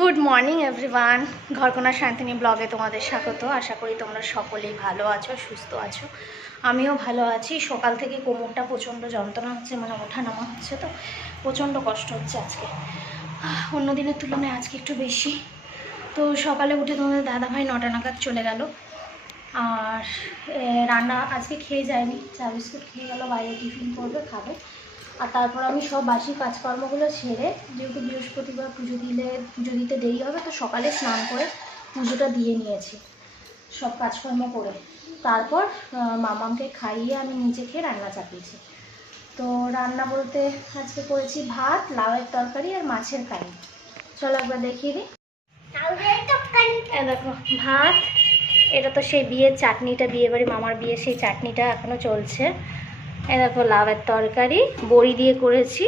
Good morning everyone Ghorkona Shantini ব্লগে তোমাদের স্বাগত। আশা করি তোমরা সকলেই ভালো আছো, সুস্থ আছো। আমিও ভালো আছি। সকাল থেকে কোমরটা প্রচণ্ড যন্ত্রণা হচ্ছে মানে ওঠা নামা হচ্ছে তো, প্রচণ্ড কষ্ট হচ্ছে আজকে। অন্য দিনের তুলনায় আজকে একটু বেশি। তো সকালে উঠে তোমাদের দাদাভাই নটা নাগাদ চলে গেল। আর রান্না আজকে খেয়ে যায়নি। চা বিস্কুট খেয়ে গেলো, বাইরে টিফিন করবে, খাবে। আর তারপর আমি সব বাসি কাজকর্মগুলো সেরে যেহেতু বৃহস্পতিবার পুজো দিলে পুজো দিতে দেরি হবে তো সকালে স্নান করে পুজোটা দিয়ে নিয়েছি সব কাজকর্ম করে। তারপর আহ, মামামকে খাইয়ে আমি নিচে খেয়ে রান্না চাপিয়েছি। তো রান্না বলতে আজকে করেছি ভাত লাউয়ের তরকারি আর মাছের কারি। চলো একবার দেখিয়ে দিই। দেখো ভাত এটা তো সেই বিয়ের চাটনিটা বিয়ে বাড়ি মামার বিয়ে সেই চাটনিটা এখনও চলছে। এ দেখো লাউয়ের তরকারি, বড়ি দিয়ে করেছি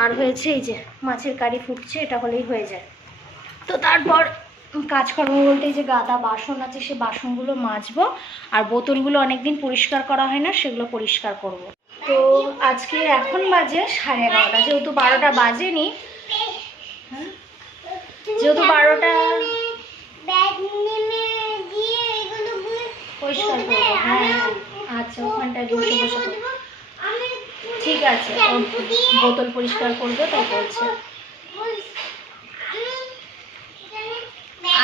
আর হয়েছে এই যে মাছের কারি ফুটছে, এটা হলেই হয়ে যায় তো তারপর কাজকর্ম বলতে যে গাদা বাসন আছে, সে বাসনগুলো মাজবো আর বোতলগুলো অনেকদিন পরিষ্কার করা হয় না, সেগুলো পরিষ্কার করব। তো আজকে এখন বাজে সাড়ে এগারোটা, যেহেতু বারোটা বাজেনি যেহেতু বারোটা পরিষ্কার করব হ্যাঁ। আচ্ছা ওখানটায় বসে বসে ঠিক আছে বোতল পরিষ্কার করবে তাই বলছে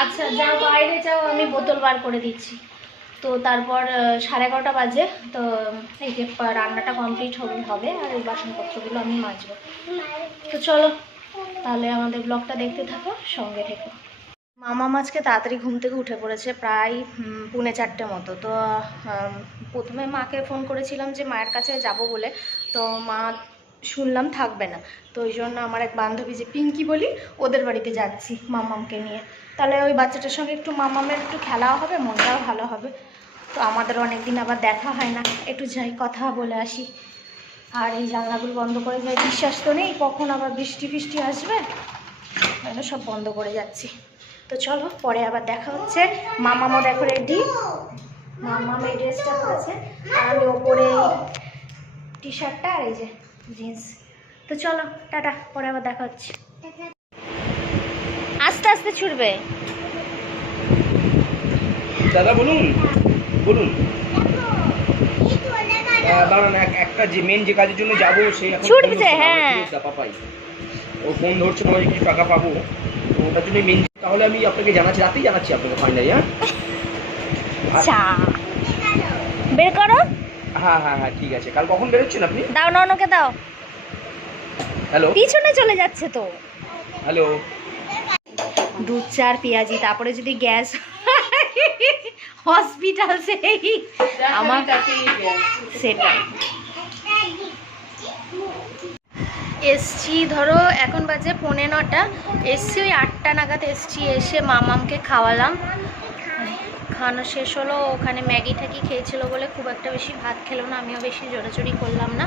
আচ্ছা যাও, বাইরে যাও, আমি বোতল বার করে দিচ্ছি। তো তারপর সাড়ে এগারোটা বাজে, তো এই যে রান্নাটা কমপ্লিট হবে, আর এই বাসনপত্রগুলো আমি মাজবো। তো চলো, তাহলে আমাদের ব্লগটা দেখতে থাকো, সঙ্গে থেকো। মামা মাছকে তাড়াতাড়ি ঘুম থেকে উঠে পড়েছে, প্রায় পুনে চারটে মতো। তো প্রথমে মাকে ফোন করেছিলাম যে মায়ের কাছে যাব বলে, তো মা শুনলাম থাকবে না। তো ওই জন্য আমার এক বান্ধবী যে পিঙ্কি বলি, ওদের বাড়িতে যাচ্ছি মামামকে নিয়ে। তাহলে ওই বাচ্চাটার সঙ্গে একটু মামামের একটু খেলাও হবে, মনটাও ভালো হবে। তো আমাদের অনেক দিন আবার দেখা হয় না। একটু যাই, কথা বলে আসি। আর এই জানলাগুলো বন্ধ করে যাই। বিশ্বাস তো নেই, কখন আবার বৃষ্টি ফিষ্টি আসবে? সব বন্ধ করে যাচ্ছি। তো চলো, পরে আবার দেখা হচ্ছে। মামামও দেখো রেডি। মামাম এই ড্রেসটা পরেছে আর আমি ওপরে টি শার্টটা আর এই যে জিন্স তো চলো টাটা পরে আবার দেখা হচ্ছে। আস্তে আস্তে ছুটবে। দাদা বলুন বলুন। দাঁড়ান এক- একটা যে মেন যে কাজের জন্য যাব সেই ছুটছে, হ্যাঁ। আমার জিনিসটা পাপাই। ও ফোন ধরছে কিছু টাকা পাবো। ওটার জন্য মেন তাহলে আমি আপনাকে জানাচ্ছি রাতেই জানাচ্ছি আপনাকে ফাইনালি হ্যাঁ? চা বের করো। হ্যাঁ হ্যাঁ হ্যাঁ ঠিক আছে। কাল কখন বেরোচ্ছেন আপনি? দাও না অন্যকে দাও। হ্যালো। পিছনে চলে যাচ্ছে তো। হ্যালো। দুধ চার পেঁয়াজি তারপরে যদি গ্যাস হসপিটাল সেই আমার সেটা। এসছি ধরো এখন বাজে পৌনে নটা। এসছি ওই আটটা নাগাদ এসছি এসে মামামকে খাওয়ালাম। খাওয়ানো শেষ হলো, ওখানে ম্যাগি ঠ্যাগি খেয়েছিল বলে খুব একটা বেশি ভাত খেলো না, আমিও বেশি জোরাচুরি করলাম না।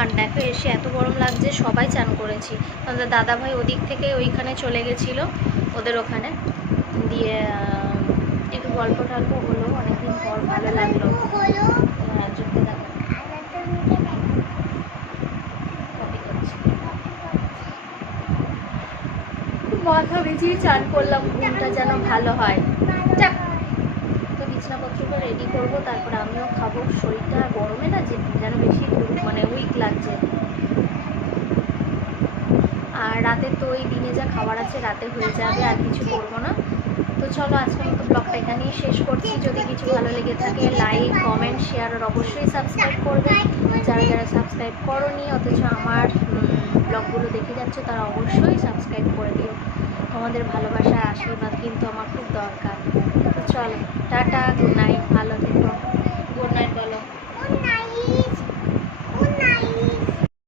আর দেখো, এসে এত গরম লাগছে, সবাই চান করেছি। আমাদের দাদা ভাই ওদিক থেকে ওইখানে চলে গেছিল, ওদের ওখানে। দিয়ে একটু গল্প টল্প হলো, অনেকদিন পর ভালো লাগল। মাথা ভিজিয়ে চান করলাম, ঘুমটা যেন ভালো হয়। বিছানাপত্রটা রেডি করব, তারপরে আমিও খাব। শরীরটা গরমে না যে যেন বেশি মানে উইক লাগছে। আর রাতে তো ওই দিনে যা খাবার আছে রাতে হয়ে যাবে, আর কিছু করব না। তো চলো, আজকের মতো ব্লগটা এখানেই শেষ করছি। যদি কিছু ভালো লেগে থাকে লাইক কমেন্ট শেয়ার আর অবশ্যই সাবস্ক্রাইব করবে। যারা যারা সাবস্ক্রাইব করনি, অথচ আমার ব্লগগুলো দেখে যাচ্ছ, তারা অবশ্যই সাবস্ক্রাইব করে দিও। তোমাদের ভালোবাসা আশীর্বাদ কিন্তু আমার খুব দরকার। তো চলো টাটা গুড নাইট